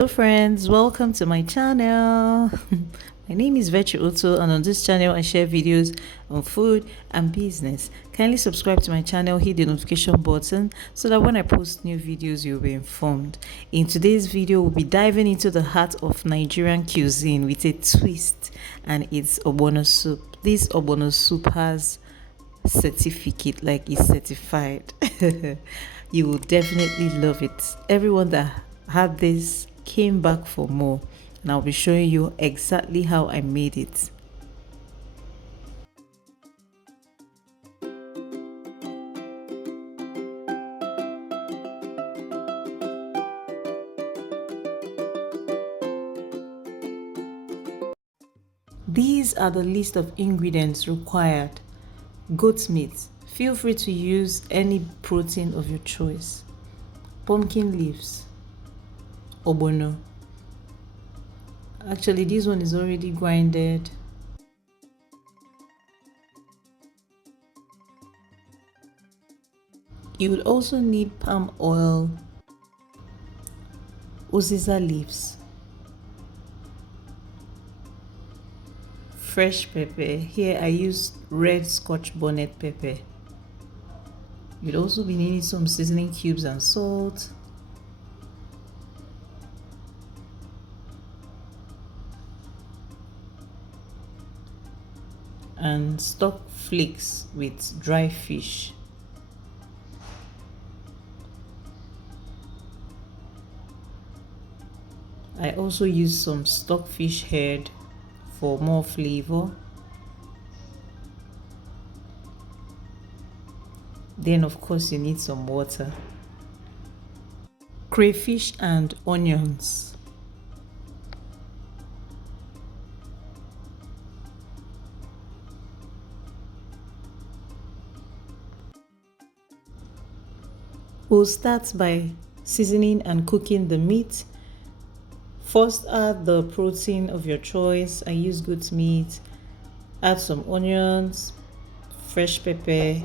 Hello friends, welcome to my channel. My name is Virtuoso, and on this channel I share videos on food and business. Kindly subscribe to my channel, hit the notification button so that when I post new videos you'll be informed. In today's video we'll be diving into the heart of Nigerian cuisine with a twist, and it's ogbono soup. This ogbono soup has certificate, like it's certified. You will definitely love it. Everyone that had this came back for more, and I'll be showing you exactly how I made it. These are the list of ingredients required. Goat meat. Feel free to use any protein of your choice. Pumpkin leaves. Ogbono. Actually, this one is already grinded. You will also need palm oil, uziza leaves, fresh pepper. Here I use red Scotch bonnet pepper. You'll also be needing some seasoning cubes and salt. And stock flakes with dry fish. I also use some stockfish head for more flavor. Then of course you need some water. Crayfish and onions. We'll start by seasoning and cooking the meat. First, add the protein of your choice. I use goat meat. Add some onions, fresh pepper.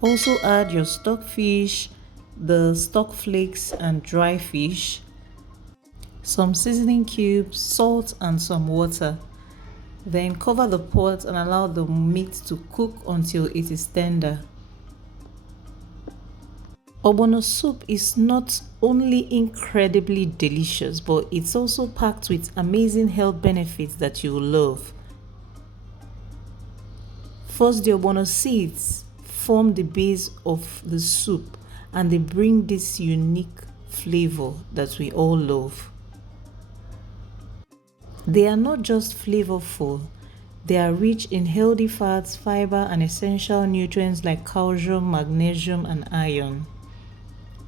Also add your stock fish, the stock flakes and dry fish, some seasoning cubes, salt and some water. Then cover the pot and allow the meat to cook until it is tender. Ogbono soup is not only incredibly delicious, but it's also packed with amazing health benefits that you will love. First, the ogbono seeds form the base of the soup, and they bring this unique flavor that we all love. They are not just flavorful, they are rich in healthy fats, fiber, and essential nutrients like calcium, magnesium, and iron.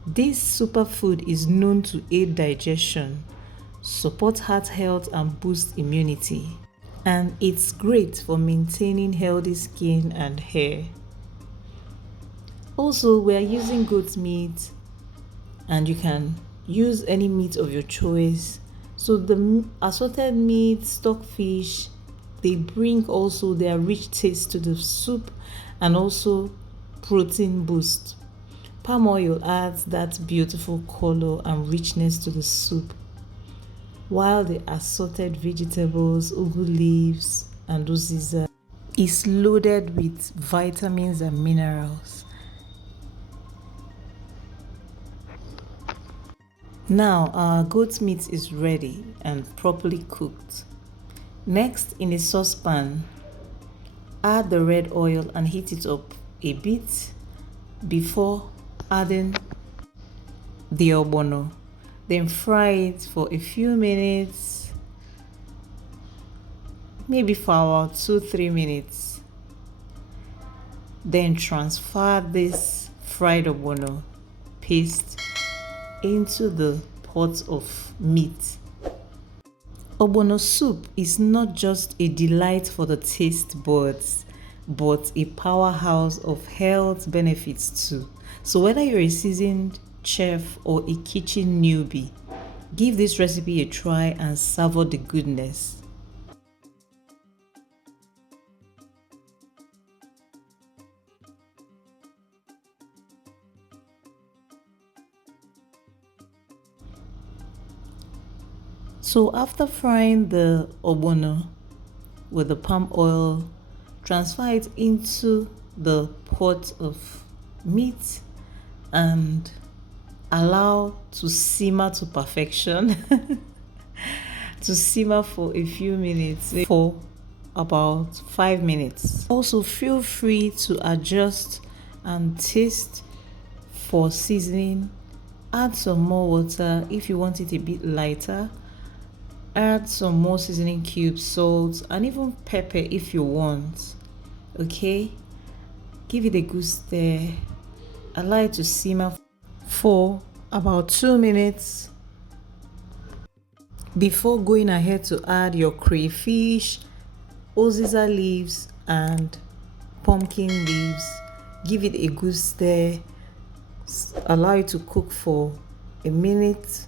This superfood is known to aid digestion, support heart health, and boost immunity. And it's great for maintaining healthy skin and hair. Also, we are using goat meat, and you can use any meat of your choice. So the assorted meat, stockfish, they bring also their rich taste to the soup and also protein boost. Palm oil adds that beautiful color and richness to the soup, while the assorted vegetables, ugu leaves, and uziza is loaded with vitamins and minerals. Now our goat meat is ready and properly cooked. Next, in a saucepan, add the red oil and heat it up a bit before adding the ogbono. Then fry it for a few minutes, maybe for about 2-3 minutes. Then transfer this fried ogbono paste into the pot of meat. Ogbono soup is not just a delight for the taste buds, but a powerhouse of health benefits too. So whether you're a seasoned chef or a kitchen newbie, give this recipe a try and savor the goodness. So after frying the ogbono with the palm oil, transfer it into the pot of meat and allow to simmer to perfection. To simmer for a few minutes, for about 5 minutes. Also feel free to adjust and taste for seasoning. Add some more water if you want it a bit lighter. Add some more seasoning cubes, salt, and even pepper if you want. Okay, give it a good stir. Allow it to simmer for about 2 minutes before going ahead to add your crayfish, uziza leaves, and pumpkin leaves. Give it a good stir. Allow it to cook for a minute.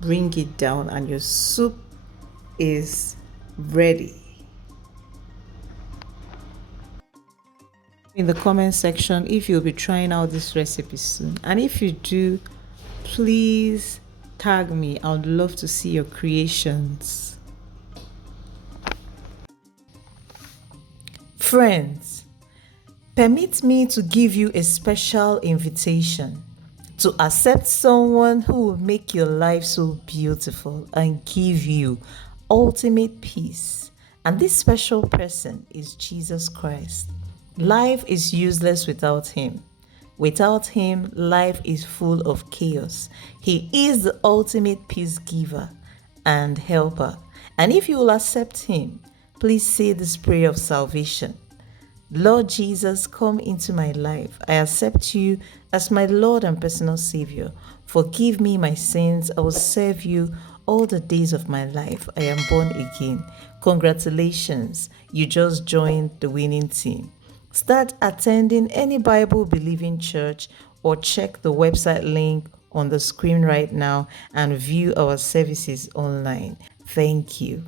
Bring it down, and your soup is ready. In the comment section if you'll be trying out this recipe soon, and if you do, please tag me. I would love to see your creations. Friends, permit me to give you a special invitation to accept someone who will make your life so beautiful and give you ultimate peace. And this special person is Jesus Christ. Life is useless without him. Without him, life is full of chaos. He is the ultimate peace giver and helper. And if you will accept him, please say this prayer of salvation. Lord Jesus, come into my life. I accept you as my Lord and personal Savior. Forgive me my sins. I will serve you all the days of my life. I am born again. Congratulations, you just joined the winning team. Start attending any Bible-believing church or check the website link on the screen right now and view our services online. Thank you.